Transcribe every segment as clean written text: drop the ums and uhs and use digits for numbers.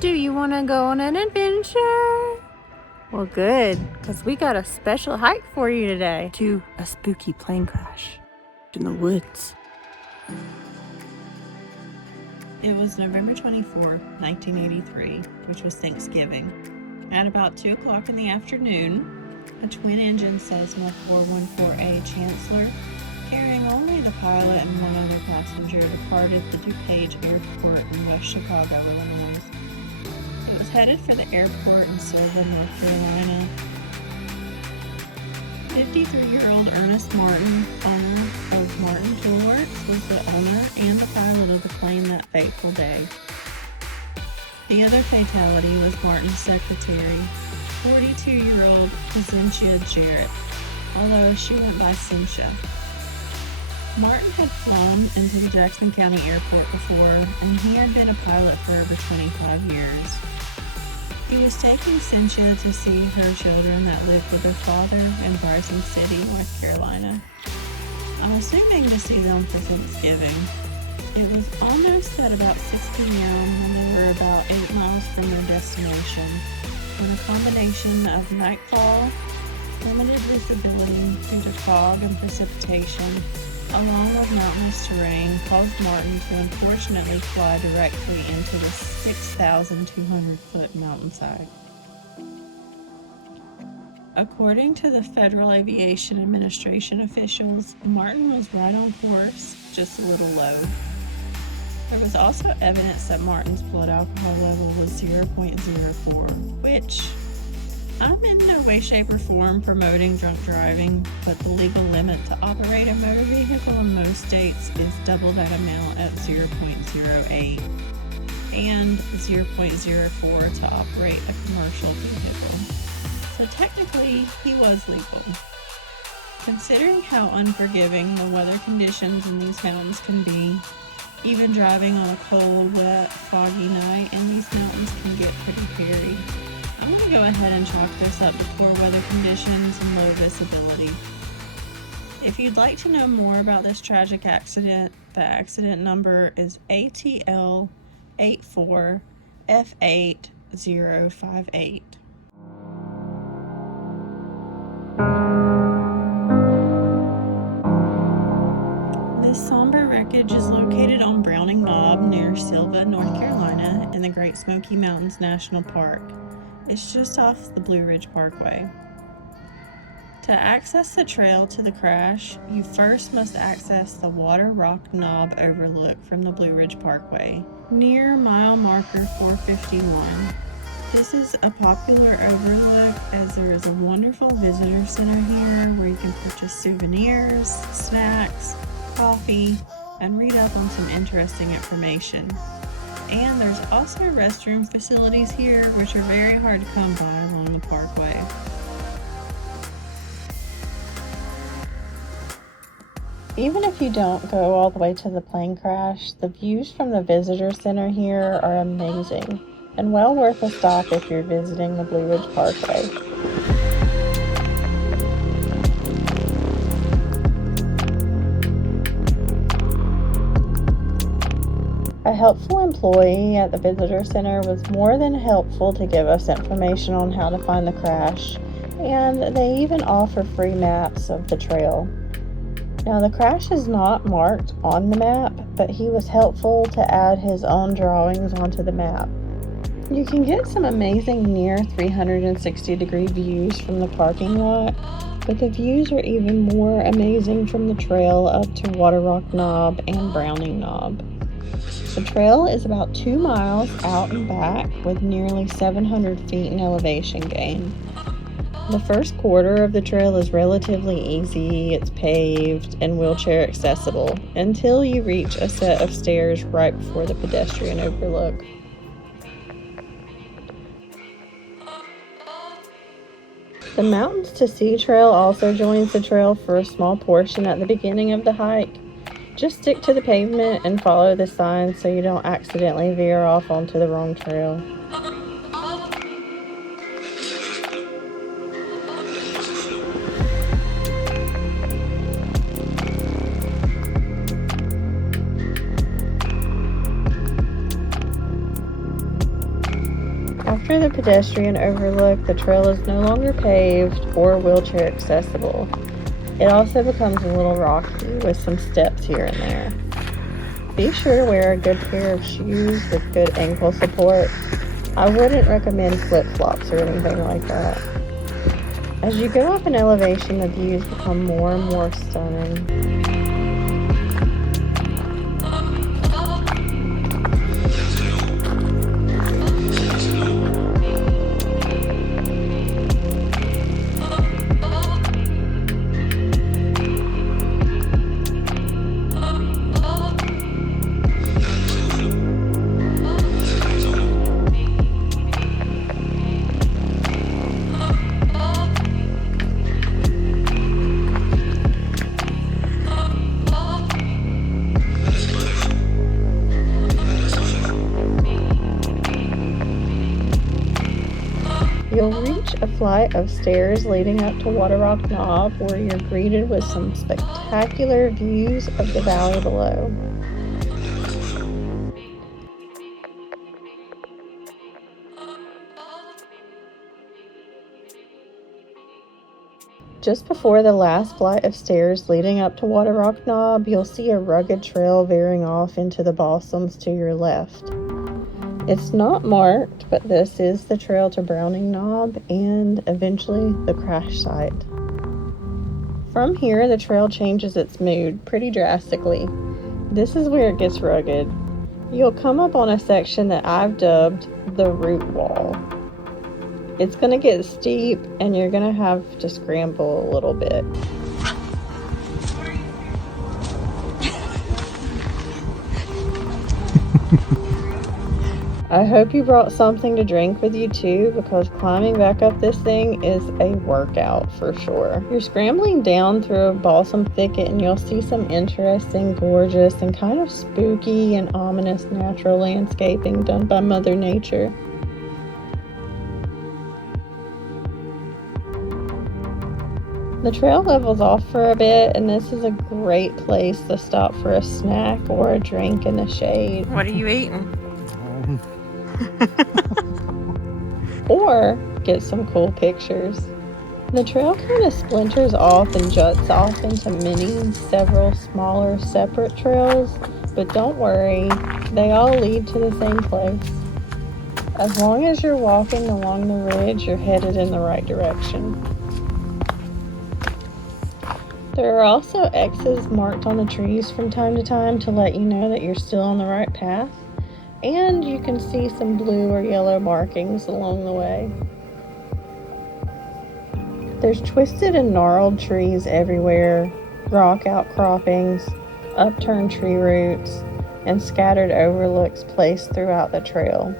Do you want to go on an adventure? Well, good, because we got a special hike for you today to a spooky plane crash in the woods. It was November 24, 1983, which was Thanksgiving. At about 2 o'clock in the afternoon, a twin-engine Cessna 414A Chancellor, carrying only the pilot and one other passenger, departed the DuPage Airport in West Chicago, Illinois. It was headed for the airport in Silva, North Carolina. 53-year-old Ernest Martin, owner of Martin Toolworks, was the owner and the pilot of the plane that fateful day. The other fatality was Martin's secretary, 42-year-old Cynthia Jarrett, although she went by Cynthia. Martin had flown into the Jackson County Airport before, and he had been a pilot for over 25 years. He was taking Cynthia to see her children that lived with their father in Bryson City, North Carolina. I'm assuming to see them for Thanksgiving. It was almost at about 6 p.m. when they were about 8 miles from their destination, when a combination of nightfall, limited visibility due to fog and precipitation, along with mountainous terrain, caused Martin to unfortunately fly directly into the 6,200-foot mountainside. According to the Federal Aviation Administration officials, Martin was right on course, just a little low. There was also evidence that Martin's blood alcohol level was 0.04, which I'm in no way, shape, or form promoting drunk driving, but the legal limit to operate a motor vehicle in most states is double that amount at 0.08 and 0.04 to operate a commercial vehicle. So technically, he was legal. Considering how unforgiving the weather conditions in these mountains can be, even driving on a cold, wet, foggy night in these mountains can get pretty hairy. I'm going to go ahead and chalk this up to poor weather conditions and low visibility. If you'd like to know more about this tragic accident, the accident number is ATL 84F8058. This somber wreckage is located on Browning Knob near Silva, North Carolina, in the Great Smoky Mountains National Park. It's just off the Blue Ridge Parkway. To access the trail to the crash, you first must access the Water Rock Knob overlook from the Blue Ridge Parkway, near mile marker 451. This is a popular overlook as there is a wonderful visitor center here where you can purchase souvenirs, snacks, coffee, and read up on some interesting information. And there's also restroom facilities here, which are very hard to come by along the parkway. Even if you don't go all the way to the plane crash, the views from the visitor center here are amazing and well worth a stop if you're visiting the Blue Ridge Parkway. A helpful employee at the visitor center was more than helpful to give us information on how to find the crash, and they even offer free maps of the trail. Now, the crash is not marked on the map, but he was helpful to add his own drawings onto the map. You can get some amazing near 360-degree views from the parking lot, but the views are even more amazing from the trail up to Water Rock Knob and Browning Knob. The trail is about 2 miles out and back with nearly 700 feet in elevation gain. The first quarter of the trail is relatively easy, it's paved and wheelchair accessible until you reach a set of stairs right before the pedestrian overlook. The Mountains to Sea Trail also joins the trail for a small portion at the beginning of the hike. Just stick to the pavement and follow the signs so you don't accidentally veer off onto the wrong trail. After the pedestrian overlook, the trail is no longer paved or wheelchair accessible. It also becomes a little rocky with some steps here and there. Be sure to wear a good pair of shoes with good ankle support. I wouldn't recommend flip-flops or anything like that. As you go up in elevation, the views become more and more stunning. You'll reach a flight of stairs leading up to Water Rock Knob, where you're greeted with some spectacular views of the valley below. Just before the last flight of stairs leading up to Water Rock Knob, you'll see a rugged trail veering off into the balsams to your left. It's not marked, but this is the trail to Browning Knob and eventually the crash site. From here, the trail changes its mood pretty drastically. This is where it gets rugged. You'll come up on a section that I've dubbed the root wall. It's going to get steep and you're going to have to scramble a little bit. I hope you brought something to drink with you too, because climbing back up this thing is a workout for sure. You're scrambling down through a balsam thicket and you'll see some interesting, gorgeous, and kind of spooky and ominous natural landscaping done by Mother Nature. The trail levels off for a bit, and this is a great place to stop for a snack or a drink in the shade. What are you eating? Or get some cool pictures. The trail kind of splinters off and juts off into several smaller separate trails, but don't worry, they all lead to the same place. As long as you're walking along the ridge, you're headed in the right direction. There are also X's marked on the trees from time to time to let you know that you're still on the right path. And you can see some blue or yellow markings along the way. There's twisted and gnarled trees everywhere, rock outcroppings, upturned tree roots, and scattered overlooks placed throughout the trail.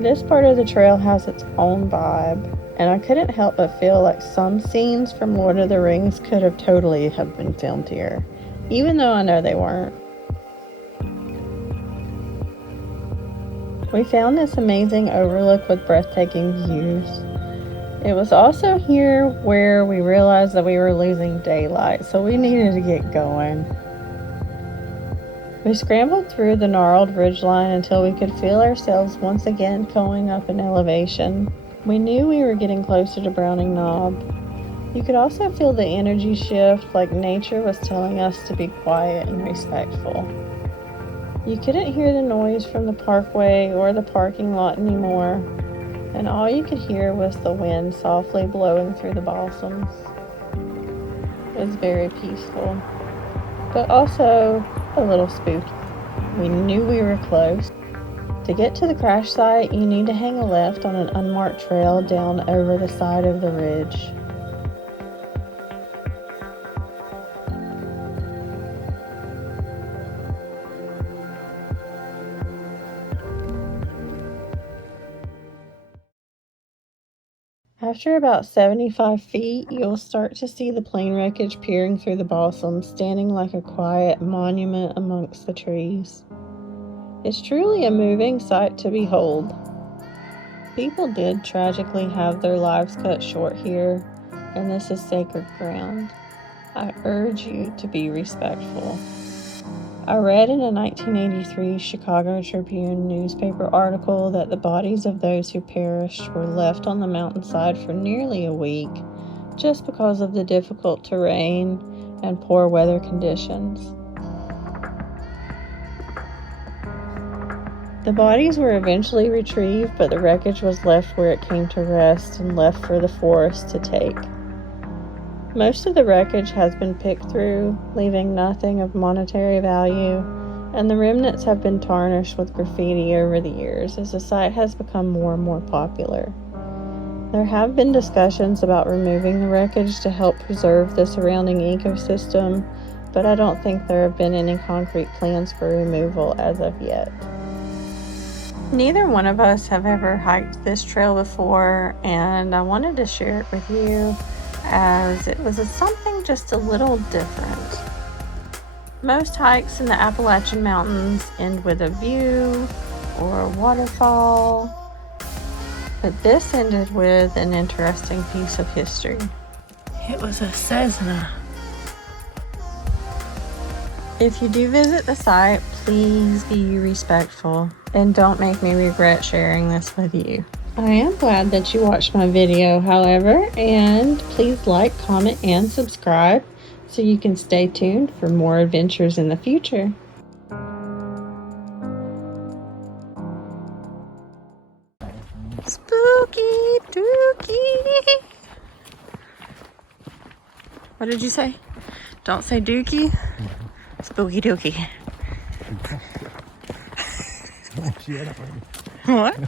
This part of the trail has its own vibe, and I couldn't help but feel like some scenes from Lord of the Rings could have totally have been filmed here, even though I know they weren't. We found this amazing overlook with breathtaking views. It was also here where we realized that we were losing daylight, so we needed to get going. We scrambled through the gnarled ridgeline until we could feel ourselves once again going up in elevation. We knew we were getting closer to Browning Knob. You could also feel the energy shift, like nature was telling us to be quiet and respectful. You couldn't hear the noise from the parkway or the parking lot anymore, and all you could hear was the wind softly blowing through the balsams. It was very peaceful, but also a little spooky. We knew we were close. To get to the crash site, you need to hang a left on an unmarked trail down over the side of the ridge. After about 75 feet, you'll start to see the plane wreckage peering through the balsams, standing like a quiet monument amongst the trees. It's truly a moving sight to behold. People did tragically have their lives cut short here, and this is sacred ground. I urge you to be respectful. I read in a 1983 Chicago Tribune newspaper article that the bodies of those who perished were left on the mountainside for nearly a week just because of the difficult terrain and poor weather conditions. The bodies were eventually retrieved, but the wreckage was left where it came to rest and left for the forest to take. Most of the wreckage has been picked through, leaving nothing of monetary value, and the remnants have been tarnished with graffiti over the years as the site has become more and more popular. There have been discussions about removing the wreckage to help preserve the surrounding ecosystem, but I don't think there have been any concrete plans for removal as of yet. Neither one of us have ever hiked this trail before, and I wanted to share it with you as it was something just a little different. Most hikes in the Appalachian Mountains end with a view or a waterfall, but this ended with an interesting piece of history. It was a Cessna. If you do visit the site, please be respectful and don't make me regret sharing this with you. I am glad that you watched my video, however, and please like, comment, and subscribe so you can stay tuned for more adventures in the future. Spooky dookie. What did you say? Don't say dookie. Spooky dookie. What?